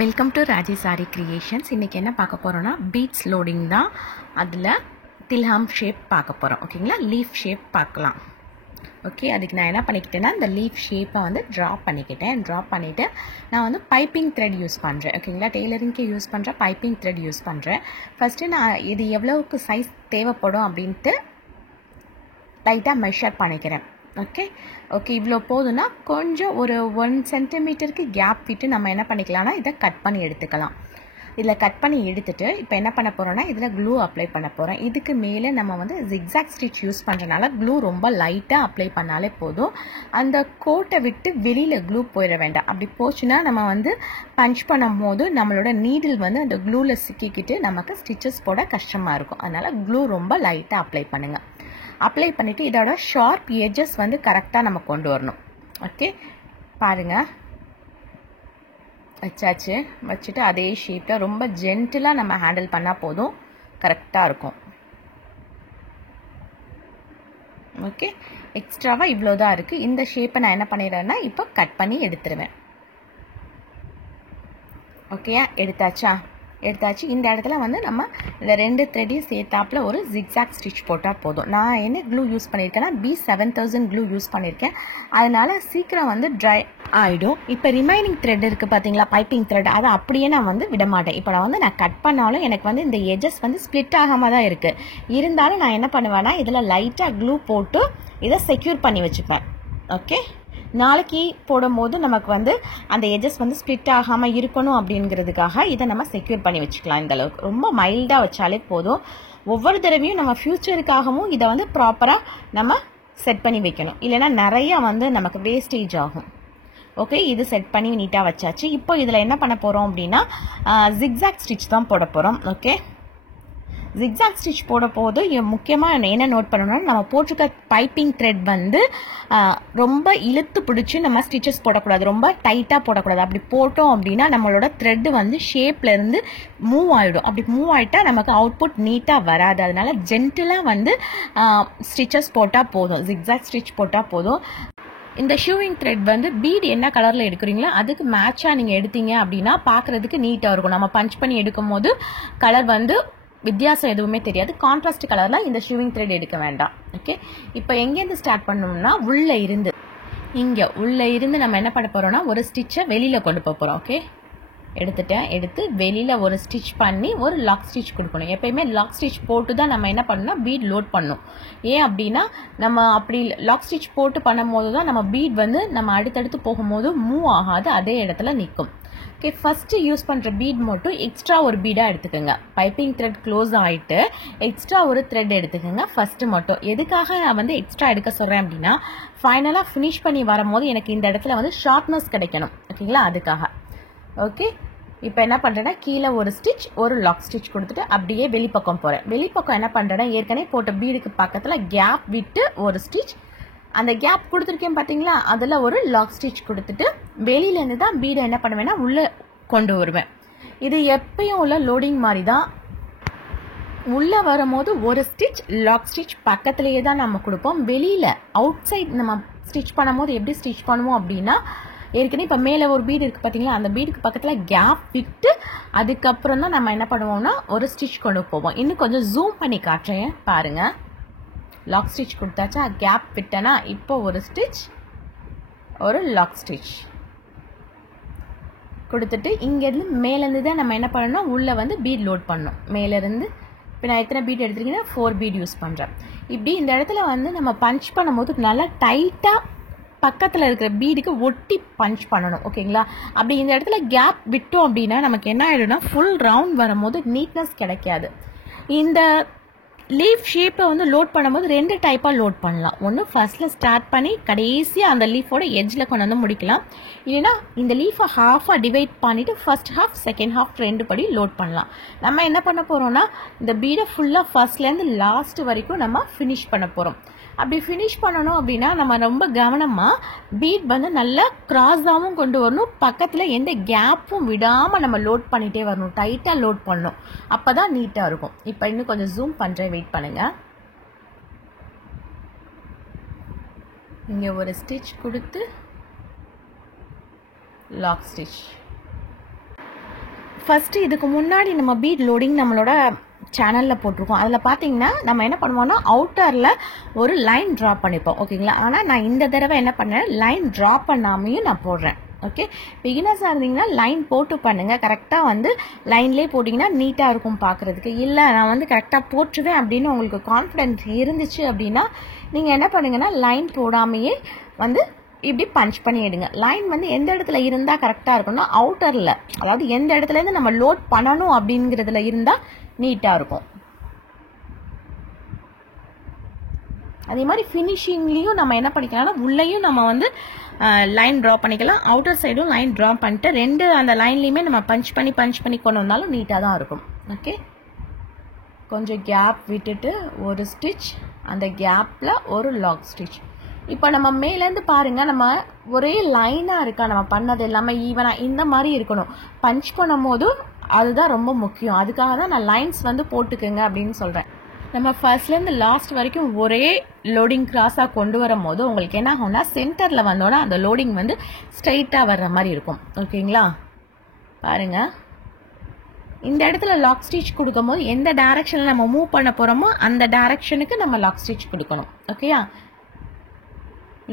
Welcome to Raji sorry creations. இன்றைக்கி என்ன பார்க்க போகிறோன்னா பீட்ஸ் லோடிங் தான். அதில் தில்ஹாம் ஷேப் பார்க்க போகிறோம். ஓகேங்களா, லீஃப் ஷேப் பார்க்கலாம். ஓகே, அதுக்கு நான் என்ன பண்ணிக்கிட்டேன்னா இந்த லீஃப் ஷேப்பை வந்து ட்ரா பண்ணிவிட்டு நான் வந்து பைப்பிங் த்ரெட் யூஸ் பண்ணுறேன். ஓகேங்களா, டெய்லரிங்க்கு யூஸ் பண்ணுறேன், பைப்பிங் த்ரெட் யூஸ் பண்ணுறேன். ஃபஸ்ட்டு நான் இது எவ்வளவுக்கு சைஸ் தேவைப்படும் அப்படின்ட்டு லைட்டாக மெஷர் பண்ணிக்கிறேன். ஓகே, இவ்வளோ போதுன்னா கொஞ்சம் ஒரு 1 சென்டிமீட்டருக்கு கேப் விட்டு நம்ம என்ன பண்ணிக்கலாம்னா இதை கட் பண்ணி எடுத்துக்கலாம். இதில் கட் பண்ணி எடுத்துகிட்டு இப்போ என்ன பண்ண போகிறோன்னா இதில் க்ளூ அப்ளை பண்ண போகிறேன். இதுக்கு மேலே நம்ம வந்து ஜிக்ஸாக் ஸ்டிச் யூஸ் பண்ணுறதுனால க்ளூ ரொம்ப லைட்டாக அப்ளை பண்ணாலே போதும். அந்த கோட்டை விட்டு வெளியில் க்ளூ போயிட வேண்டாம். அப்படி போச்சுன்னா நம்ம வந்து பஞ்ச் பண்ணும் போது நம்மளோட நீடில் வந்து அந்த க்ளூவில் சிக்கிக்கிட்டு நமக்கு ஸ்டிச்சஸ் போட கஷ்டமாக இருக்கும். அதனால் க்ளூ ரொம்ப லைட்டாக அப்ளை பண்ணுங்கள். அப்ளை பண்ணிவிட்டு இதோட ஷார்ப் எட்ஜஸ் வந்து கரெக்டாக நம்ம கொண்டு வரணும். ஓகே, பாருங்கள், வச்சுட்டு அதே ஷேப்பில் ரொம்ப ஜென்டிலாக நம்ம ஹேண்டில் பண்ணால் போதும், கரெக்டாக இருக்கும். ஓகே, எக்ஸ்ட்ராவாக இவ்வளோ தான் இருக்குது. இந்த ஷேப்பை நான் என்ன பண்ணிடுறேன்னா இப்போ கட் பண்ணி எடுத்துருவேன். ஓகே, எடுத்தாச்சு. இந்த இடத்துல வந்து நம்ம இந்த 2 த்ரெட்டையும் சேர்த்தாப்பில் ஒரு ஜிக்ஸாக் ஸ்டிச் போட்டால் போதும். நான் என்ன க்ளூ யூஸ் பண்ணியிருக்கேன்னா B7000 க்ளூ யூஸ் பண்ணியிருக்கேன். அதனால் சீக்கிரம் வந்து ட்ரை ஆகிடும். இப்போ ரிமைனிங் த்ரெட் இருக்குது பார்த்தீங்களா, பைப்பிங் த்ரெட், அதை அப்படியே நான் வந்து விட மாட்டேன். இப்போ நான் கட் பண்ணாலும் எனக்கு வந்து இந்த எட்ஜஸ் வந்து ஸ்ப்ளிட் ஆகாமல் தான் இருக்குது. இருந்தாலும் நான் என்ன பண்ணுவேன்னா இதில் லைட்டாக க்ளூ போட்டு இதை செக்யூர் பண்ணி வச்சுப்பேன். ஓகே, நாளைக்கு போடும்போது நமக்கு வந்து அந்த எட்ஜஸ் வந்து ஸ்ப்ளிட் ஆகாமல் இருக்கணும் அப்படிங்கிறதுக்காக இதை நம்ம செக்யூர் பண்ணி வச்சுக்கலாம். இந்த அளவுக்கு ரொம்ப மைல்டாக வச்சாலே போதும். ஒவ்வொரு தடவையும் நம்ம ஃப்யூச்சருக்காகவும் இதை வந்து ப்ராப்பராக நம்ம செட் பண்ணி வைக்கணும், இல்லைன்னா நிறையா வந்து நமக்கு வேஸ்டேஜ் ஆகும். ஓகே, இது செட் பண்ணி நீட்டாக வச்சாச்சு. இப்போ இதில் என்ன பண்ண போகிறோம் அப்படின்னா ஜிக்ஸாக் ஸ்டிச் தான் போட போகிறோம். ஓகே, ஜிக்ஸாக் ஸ்டிச் போட போது முக்கியமாக என்ன நோட் பண்ணணும்னா நம்ம போட்டிருக்க பைப்பிங் த்ரெட் வந்து ரொம்ப இழுத்து பிடிச்சி நம்ம ஸ்டிச்சஸ் போடக்கூடாது, ரொம்ப டைட்டாக போடக்கூடாது. அப்படி போட்டோம் அப்படின்னா நம்மளோட த்ரெட்டு வந்து ஷேப்லேருந்து மூவ் ஆகிடும். அப்படி மூவ் ஆகிட்டா நமக்கு அவுட்புட் நீட்டாக வராது. அதனால ஜென்டிலாக வந்து ஸ்டிச்சஸ் போட்டால் போதும், ஜிக்ஸாக் ஸ்டிச் போட்டால் போதும். இந்த ஷூவிங் த்ரெட் வந்து பீட் என்ன கலரில் எடுக்கிறீங்களோ அதுக்கு மேட்சாக நீங்கள் எடுத்தீங்க அப்படின்னா பார்க்குறதுக்கு நீட்டாக இருக்கும். நம்ம பஞ்ச் பண்ணி எடுக்கும் போது கலர் வந்து வித்தியாசம் எதுவுமே தெரியாது. கான்ட்ராஸ்ட் கலரில் இந்த ஷூவிங் த்ரெட் எடுக்க வேண்டாம். ஓகே, இப்போ எங்கேருந்து ஸ்டார்ட் பண்ணணும்னா உள்ளே இருந்து நம்ம என்ன பண்ண போகிறோம்னா ஒரு ஸ்டிச்சை வெளியில் கொண்டு போக போகிறோம். ஓகே, எடுத்து வெளியில் ஒரு ஸ்டிச் பண்ணி ஒரு லாக் ஸ்டிச் கொடுக்கணும். எப்பயுமே லாக் ஸ்டிச் போட்டு தான் நம்ம என்ன பண்ணணும்னா பீட் லோட் பண்ணணும். ஏன் அப்படின்னா நம்ம அப்படி லாக் ஸ்டிச் போட்டு பண்ணும் போது தான் நம்ம பீட் வந்து நம்ம அடுத்தடுத்து போகும்போது மூவ் ஆகாது, அதே இடத்துல நிற்கும். ஓகே, ஃபஸ்ட்டு யூஸ் பண்ணுற பீட் மட்டும் எக்ஸ்ட்ரா ஒரு பீடாக எடுத்துக்கோங்க. பைப்பிங் த்ரெட் க்ளோஸ் ஆகிட்டு எக்ஸ்ட்ரா ஒரு த்ரெட் எடுத்துக்கோங்க ஃபஸ்ட்டு மட்டும். எதுக்காக நான் வந்து எக்ஸ்ட்ரா எடுக்க சொல்கிறேன் அப்படின்னா ஃபைனலாக ஃபினிஷ் பண்ணி வரும்போது எனக்கு இந்த இடத்துல வந்து ஷார்ப்னஸ் கிடைக்கணும். ஓகேங்களா, அதுக்காக. ஓகே, இப்போ என்ன பண்ணுறேன்னா கீழே ஒரு ஸ்டிச், ஒரு லாக் ஸ்டிச் கொடுத்துட்டு அப்படியே வெளிப்பக்கம் போகிறேன். வெளிப்பக்கம் என்ன பண்ணுறேன்னா ஏற்கனவே போட்ட பீடுக்கு பக்கத்தில் கேப் விட்டு ஒரு ஸ்டிச், அந்த கேப் கொடுத்துருக்கேன் பார்த்தீங்களா, அதில் ஒரு லாக் ஸ்டிச் கொடுத்துட்டு வெளியிலேருந்து தான் பீடை என்ன பண்ணுவேன்னா உள்ளே கொண்டு வருவேன். இது எப்பயும் உள்ள லோடிங் மாதிரி தான். உள்ளே வரும்போது ஒரு ஸ்டிச், லாக் ஸ்டிச் பக்கத்துலேயே தான் நம்ம கொடுப்போம். வெளியில் அவுட் சைட் நம்ம ஸ்டிச் பண்ணும்போது எப்படி ஸ்டிச் பண்ணுவோம் அப்படின்னா ஏற்கனவே இப்போ மேலே ஒரு பீடு இருக்குது பார்த்தீங்களா, அந்த பீடுக்கு பக்கத்தில் கேப் விட்டு அதுக்கப்புறம் தான் நம்ம என்ன பண்ணுவோம்னா ஒரு ஸ்டிச் கொண்டு போவோம். இன்னும் கொஞ்சம் ஜூம் பண்ணி காட்டுறேன் பாருங்கள். லாக் ஸ்டிச் கொடுத்தாச்சா, கேப் விட்டேன்னா இப்போ ஒரு ஸ்டிச், ஒரு லாக் ஸ்டிச் கொடுத்துட்டு இங்கேருந்து மேலேருந்து தான் நம்ம என்ன பண்ணணும் உள்ளே வந்து பீட் லோட் பண்ணணும். மேலேருந்து இப்போ நான் எத்தனை பீட் எடுத்துருக்கீங்கன்னா 4 பீட் யூஸ் பண்ணுறேன். இப்படி இந்த இடத்துல வந்து நம்ம பஞ்ச் பண்ணும்போது நல்லா டைட்டாக பக்கத்தில் இருக்கிற பீடுக்கு ஒட்டி பஞ்ச் பண்ணணும். ஓகேங்களா, அப்படி இந்த இடத்துல கேப் விட்டோம் அப்படின்னா நமக்கு என்ன ஆகிடும்னா ஃபுல் ரவுண்ட் வரும்போது நீட்னஸ் கிடைக்காது. இந்த லீஃப் ஷேப்பை வந்து லோட் பண்ணும்போது 2 டைப்பாக லோட் பண்ணலாம். ஒன்று ஃபர்ஸ்ட்டில் ஸ்டார்ட் பண்ணி கடைசியாக அந்த லீஃபோட எட்ஜில் கொண்டு வந்து முடிக்கலாம். இல்லைன்னா இந்த லீஃபை ஹாஃபாக டிவைட் பண்ணிவிட்டு ஃபர்ஸ்ட் ஹாஃப் செகண்ட் ஹாஃப் 2 படி லோட் பண்ணலாம். நம்ம என்ன பண்ண போகிறோம்னா இந்த பீடை ஃபுல்லாக ஃபர்ஸ்ட்லேருந்து லாஸ்ட் வரைக்கும் நம்ம ஃபினிஷ் பண்ண போகிறோம். அப்படி ஃபினிஷ் பண்ணணும் அப்படின்னா நம்ம ரொம்ப கவனமாக பீட் வந்து நல்லா கிராஸாகவும் கொண்டு வரணும், பக்கத்தில் எந்த கேப்பும் விடாமல் நம்ம லோட் பண்ணிகிட்டே வரணும், டைட்டாக லோட் பண்ணணும். அப்போ தான் நீட்டாக இருக்கும். இப்போ இன்னும் கொஞ்சம் ஜூம் பண்ணுறேன், வெயிட் பண்ணுங்கள். இங்கே ஒரு ஸ்டிச் கொடுத்து லாக் ஸ்டிச், ஃபஸ்ட்டு இதுக்கு முன்னாடி நம்ம பீட் லோடிங் நம்மளோட சேனலில் போட்டிருக்கோம். அதில் பார்த்தீங்கன்னா நம்ம என்ன பண்ணுவோம்னா அவுட்டரில் ஒரு லைன் ட்ரா பண்ணிப்போம். ஓகேங்களா? ஆனால் நான் இந்த தடவை என்ன பண்ணேன், லைன் ட்ரா பண்ணாமையும் நான் போடுறேன். ஓகே, பிகினர்ஸாக இருந்தீங்கன்னா லைன் போட்டு பண்ணுங்கள். கரெக்டாக வந்து லைன்லேயே போட்டிங்கன்னா நீட்டாக இருக்கும் பார்க்குறதுக்கு. இல்லை நான் வந்து கரெக்டாக போட்டுருவேன் அப்படின்னு உங்களுக்கு கான்ஃபிடென்ஸ் இருந்துச்சு அப்படின்னா நீங்கள் என்ன பண்ணுங்கன்னா லைன் போடாமையே வந்து இப்படி பஞ்ச் பண்ணி எடுங்க. லைன் வந்து எந்த இடத்துல இருந்தால் கரெக்டாக இருக்கும்னா அவுட்டரில், அதாவது எந்த இடத்துலேருந்து நம்ம லோட் பண்ணணும் அப்படிங்கிறதுல இருந்தால் நீட்டாக இருக்கும். அதே மாதிரி ஃபினிஷிங்லேயும் நம்ம என்ன பண்ணிக்கலாம்னா உள்ளேயும் நம்ம வந்து லைன் ட்ரா பண்ணிக்கலாம், அவுட்டர் சைடும் லைன் ட்ரா பண்ணிட்டு ரெண்டு அந்த லைன்லேயுமே நம்ம பஞ்ச் பண்ணி கொண்டு வந்தாலும் நீட்டாக தான் இருக்கும். ஓகே, கொஞ்சம் கேப் விட்டுட்டு ஒரு ஸ்டிச், அந்த கேப்பில் ஒரு லாக் ஸ்டிச். இப்போ நம்ம மேலேருந்து பாருங்கள், நம்ம ஒரே லைனாக இருக்கா, நம்ம பண்ணது எல்லாமே ஈவனாக இந்த மாதிரி இருக்கணும். பஞ்ச் பண்ணும் போது அதுதான் ரொம்ப முக்கியம். அதுக்காக தான் நான் லைன்ஸ் வந்து போட்டுக்குங்க அப்படின்னு சொல்கிறேன். நம்ம ஃபர்ஸ்ட்லேருந்து லாஸ்ட் வரைக்கும் ஒரே லோடிங் கிராஸாக கொண்டு வரும் போது உங்களுக்கு என்ன ஆகும்னா சென்டரில் வந்தோன்னா அந்த லோடிங் வந்து ஸ்ட்ரைட்டாக வர்ற மாதிரி இருக்கும். ஓகேங்களா? பாருங்கள், இந்த இடத்துல லாக் ஸ்டிச் கொடுக்கும் போது எந்த டைரக்ஷனில் நம்ம மூவ் பண்ண போகிறோமோ அந்த டைரக்ஷனுக்கு நம்ம லாக் ஸ்டிச் கொடுக்கணும். ஓகேயா?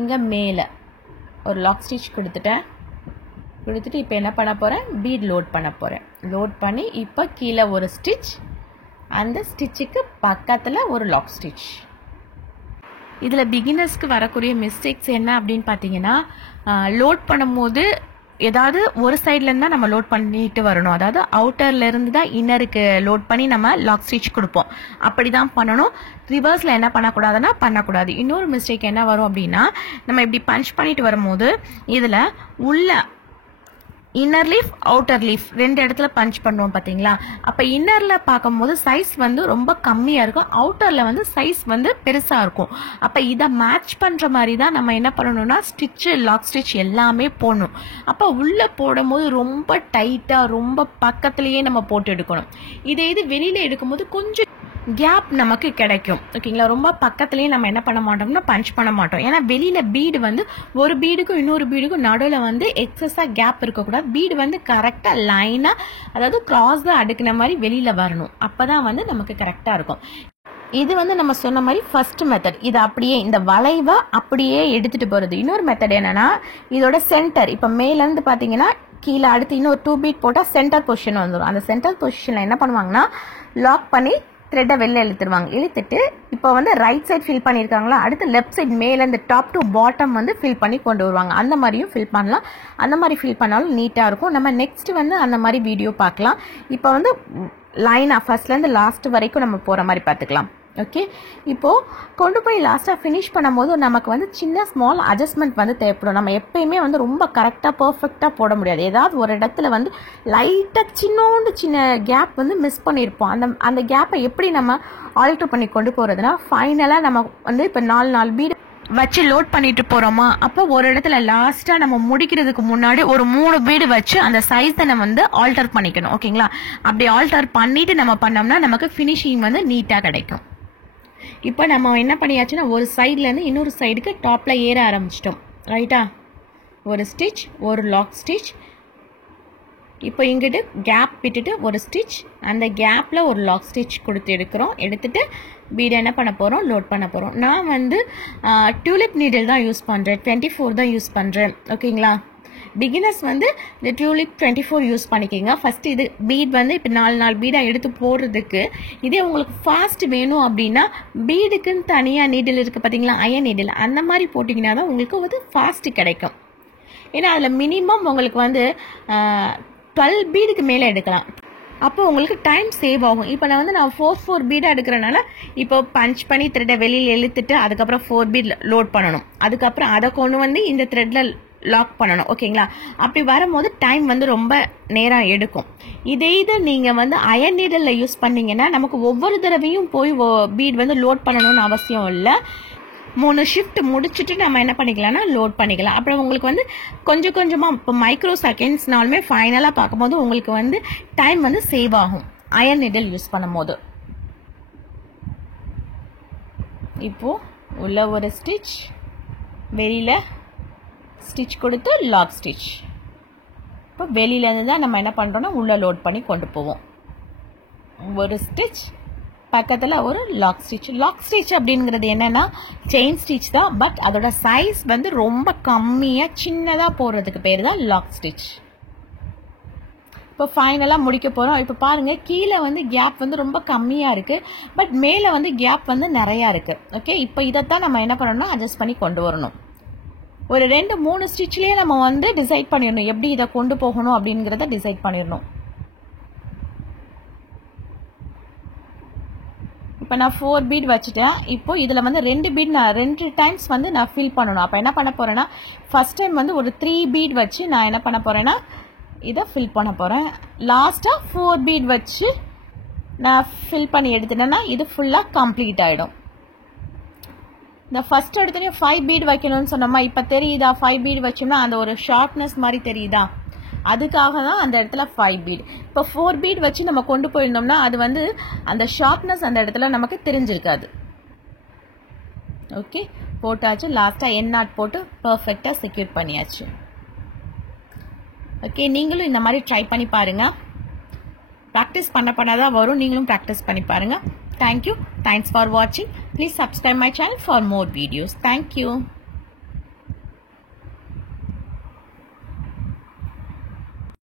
இங்கே மேலே ஒரு லாக் ஸ்டிச் கொடுத்துட்டு இப்போ என்ன பண்ண போகிறேன், பீட் லோட் பண்ண போகிறேன். லோட் பண்ணி இப்போ கீழே ஒரு ஸ்டிச், அந்த ஸ்டிச்சுக்கு பக்கத்தில் ஒரு லாக் ஸ்டிச். இதில் பிகினர்ஸ்க்கு வரக்கூடிய மிஸ்டேக்ஸ் என்ன அப்படின்னு பார்த்தீங்கன்னா, லோட் பண்ணும்போது ஏதாவது ஒரு சைட்லேருந்து தான் நம்ம லோட் பண்ணிட்டு வரணும். அதாவது அவுட்டர்லேருந்து தான் இன்னருக்கு லோட் பண்ணி நம்ம லாக் ஸ்டிச் கொடுப்போம். அப்படி தான் பண்ணணும். ரிவர்ஸில் என்ன பண்ணக்கூடாதுன்னா பண்ணக்கூடாது. இன்னொரு மிஸ்டேக் என்ன வரும் அப்படின்னா, நம்ம இப்படி பஞ்ச் பண்ணிட்டு வரும்போது இதில் உள்ள இன்னர் லீஃப் அவுட்டர் லீஃப் ரெண்டு இடத்துல பஞ்ச் பண்ணுவோம் பார்த்தீங்களா? அப்போ இன்னரில் பார்க்கும்போது சைஸ் வந்து ரொம்ப கம்மியாக இருக்கும், அவுட்டரில் வந்து சைஸ் வந்து பெருசாக இருக்கும். அப்போ இதை மேட்ச் பண்ணுற மாதிரி தான் நம்ம என்ன பண்ணணும்னா ஸ்டிச்சு, லாக் ஸ்டிச் எல்லாமே போடணும். அப்போ உள்ளே போடும்போது ரொம்ப டைட்டாக ரொம்ப பக்கத்துலேயே நம்ம போட்டு எடுக்கணும். இது வெளியில் எடுக்கும்போது கொஞ்சம் கேப் நமக்கு கிடைக்கும். ஓகேங்களா? ரொம்ப பக்கத்துலேயே நம்ம என்ன பண்ண மாட்டோம்னா பஞ்ச் பண்ண மாட்டோம். ஏன்னா வெளியில் பீடு வந்து ஒரு பீடுக்கும் இன்னொரு பீடுக்கும் நடுவில் வந்து எக்ஸஸாக கேப் இருக்கக்கூடாது. பீடு வந்து கரெக்டாக லைனாக, அதாவது கிராஸாக அடுக்கின மாதிரி வெளியில் வரணும். அப்போ தான் வந்து நமக்கு கரெக்டாக இருக்கும். இது வந்து நம்ம சொன்ன மாதிரி ஃபர்ஸ்ட் மெத்தட். இது அப்படியே இந்த வளைவை அப்படியே எடுத்துகிட்டு போகிறது. இன்னொரு மெத்தட் என்னென்னா இதோட சென்டர், இப்போ மேலேருந்து பார்த்தீங்கன்னா கீழே அடுத்து இன்னொரு 2 பீட் போட்டால் சென்டர் பொசிஷன் வந்துடும். அந்த சென்டர் பொசிஷனில் என்ன பண்ணுவாங்கன்னா லாக் பண்ணி த்ரெட்டை வெளில இழுத்துட்டு இப்போ வந்து ரைட் சைட் ஃபில் பண்ணியிருக்காங்களா, அடுத்து லெஃப்ட் சைட் மேலே இந்த டாப் டு பாட்டம் வந்து ஃபில் பண்ணி கொண்டு வருவாங்க. அந்த மாதிரியும் ஃபில் பண்ணலாம். அந்த மாதிரி ஃபில் பண்ணாலும் நீட்டாக இருக்கும். நம்ம நெக்ஸ்ட் வந்து அந்த மாதிரி வீடியோ பார்க்கலாம். இப்போ வந்து லைனாக ஃபர்ஸ்ட்லேருந்து லாஸ்ட் வரைக்கும் நம்ம போகிற மாதிரி பார்த்துக்கலாம். ஓகே, இப்போது கொண்டு போய் லாஸ்ட்டாக ஃபினிஷ் பண்ணும்போது நமக்கு வந்து சின்ன ஸ்மால் அட்ஜஸ்ட்மெண்ட் வந்து தேவைப்படும். நம்ம எப்பயுமே வந்து ரொம்ப கரெக்டாக பர்ஃபெக்டாக போட முடியாது. ஏதாவது ஒரு இடத்துல வந்து லைட்டாக சின்ன கேப் வந்து மிஸ் பண்ணியிருப்போம். அந்த கேப்பை எப்படி நம்ம ஆல்டர் பண்ணி கொண்டு போகிறதுனா, ஃபைனலாக நம்ம வந்து இப்போ 4 பீடு வச்சு லோட் பண்ணிட்டு போகிறோமா, அப்போ ஒரு இடத்துல லாஸ்ட்டாக நம்ம முடிக்கிறதுக்கு முன்னாடி ஒரு 3 பீடு வச்சு அந்த சைஸை நம்ம வந்து ஆல்டர் பண்ணிக்கணும். ஓகேங்களா? அப்படி ஆல்டர் பண்ணிவிட்டு நம்ம பண்ணோம்னா நமக்கு ஃபினிஷிங் வந்து நீட்டாக கிடைக்கும். இப்போ நம்ம என்ன பண்ணியாச்சுன்னா ஒரு சைட்லேருந்து இன்னொரு சைடுக்கு டாப்பில் ஏற ஆரம்பிச்சிட்டோம். ரைட்டா? ஒரு ஸ்டிச், ஒரு லாக் ஸ்டிச். இப்போ இங்கிட்டு கேப் விட்டுட்டு ஒரு ஸ்டிச், அந்த கேப்பில் ஒரு லாக் ஸ்டிச் எடுத்துட்டு பீடை என்ன பண்ண போகிறோம், லோட் பண்ண போகிறோம். நான் வந்து டியூலிப் நீடில் தான் யூஸ் பண்ணுறேன், 24 தான் யூஸ் பண்ணுறேன். ஓகேங்களா? பிகினர்ஸ் வந்து இந்த டியூலிப் 24 யூஸ் பண்ணிக்கிங்க. ஃபஸ்ட்டு இது பீட் வந்து இப்போ 4 பீடாக எடுத்து போடுறதுக்கு, இதே உங்களுக்கு ஃபாஸ்ட் வேணும் அப்படின்னா பீடுக்குன்னு தனியாக நீடில் இருக்குது பார்த்தீங்களா, அயன் நீடில், அந்த மாதிரி போட்டிங்கன்னா தான் உங்களுக்கு வந்து ஃபாஸ்ட்டு கிடைக்கும். ஏன்னா அதில் மினிமம் உங்களுக்கு வந்து 12 பீடுக்கு மேலே எடுக்கலாம். அப்போ உங்களுக்கு டைம் சேவ் ஆகும். இப்போ நான் 4 பீடாக எடுக்கிறனால இப்போ பஞ்ச் பண்ணி த்ரெட்டை வெளியில் இழுத்துட்டு அதுக்கப்புறம் 4 பீட் லோட் பண்ணணும். அதுக்கப்புறம் அதை கொண்டு வந்து இந்த த்ரெட்டில் லாக் பண்ணணும். ஓகேங்களா? அப்படி வரும்போது டைம் வந்து ரொம்ப நேரம் எடுக்கும். இது நீங்கள் வந்து அயன் நீடலில் யூஸ் பண்ணிங்கன்னா நமக்கு ஒவ்வொரு தடவையும் போய் பீட் வந்து லோட் பண்ணணும்னு அவசியம் இல்லை. 3 ஷிஃப்ட் முடிச்சுட்டு நம்ம என்ன பண்ணிக்கலாம்னா லோட் பண்ணிக்கலாம். அப்புறம் உங்களுக்கு வந்து கொஞ்சமாக இப்போ மைக்ரோ செகண்ட்ஸ்னாலுமே ஃபைனலாக பார்க்கும்போது உங்களுக்கு வந்து டைம் வந்து சேவ் ஆகும் அயன் நீடல் யூஸ் பண்ணும் போது. இப்போது உள்ள ஒரு ஸ்டிச், வெளியில் ஸ்டிச் கொடுத்து லாக் ஸ்டிச் இப்போ வெளியிலேருந்து தான் நம்ம என்ன பண்ணுறோன்னா உள்ளே லோட் பண்ணி கொண்டு போவோம். ஒரு ஸ்டிச் பக்கத்தில் ஒரு லாக் ஸ்டிச் அப்படிங்கிறது என்னென்னா செயின் ஸ்டிச் தான், பட் அதோட சைஸ் வந்து ரொம்ப கம்மியாக சின்னதாக போடுறதுக்கு பேர் தான் லாக் ஸ்டிச். இப்போ ஃபைனலாக முடிக்க போகிறோம். இப்போ பாருங்கள் கீழே வந்து கேப் வந்து ரொம்ப கம்மியாக இருக்குது, பட் மேலே வந்து கேப் வந்து நிறையா இருக்குது. ஓகே, இப்போ இதைத்தான் நம்ம என்ன பண்ணணும்னா அட்ஜஸ்ட் பண்ணி கொண்டு வரணும். ஒரு 2-3 ஸ்டிச்லேயே நம்ம வந்து டிசைட் பண்ணிடணும் எப்படி இதை கொண்டு போகணும் அப்படிங்கிறத டிசைட் பண்ணிடணும். இப்போ நான் 4 பீட் வச்சுட்டேன். இப்போ இதில் வந்து 2 பீட் நான் 2 டைம்ஸ் வந்து நான் ஃபில் பண்ணணும். அப்போ என்ன பண்ண போகிறேன்னா ஃபஸ்ட் டைம் வந்து ஒரு 3 பீட் வச்சு நான் என்ன பண்ண போகிறேன்னா இதை ஃபில் பண்ண போகிறேன். லாஸ்ட்டாக 4 பீட் வச்சு நான் ஃபில் பண்ணி எடுத்துட்டேன்னா இது ஃபுல்லாக கம்ப்ளீட் ஆகிடும். இந்த ஃபஸ்ட் எடுத்தோடனே 5 பீட் வைக்கணும்னு சொன்னோமா, இப்போ தெரியுதா 5 பீட் வச்சோம்னா அந்த ஒரு ஷார்ப்னஸ் மாதிரி தெரியுதா, அதுக்காக தான் அந்த இடத்துல 5 பீட். இப்போ 4 பீட் வச்சு நம்ம கொண்டு போயிருந்தோம்னா அது வந்து அந்த ஷார்ப்னஸ் அந்த இடத்துல நமக்கு தெரிஞ்சிருக்காது. ஓகே, போட்டாச்சு. லாஸ்ட்டாக என் நாட் போட்டு பர்ஃபெக்டாக செக்யூர் பண்ணியாச்சு. ஓகே, நீங்களும் இந்த மாதிரி ட்ரை பண்ணி பாருங்கள். ப்ராக்டிஸ் பண்ணதான் வரும். நீங்களும் ப்ராக்டிஸ் பண்ணி பாருங்கள். Thank you. Thanks for watching. Please subscribe my channel for more videos. Thank you.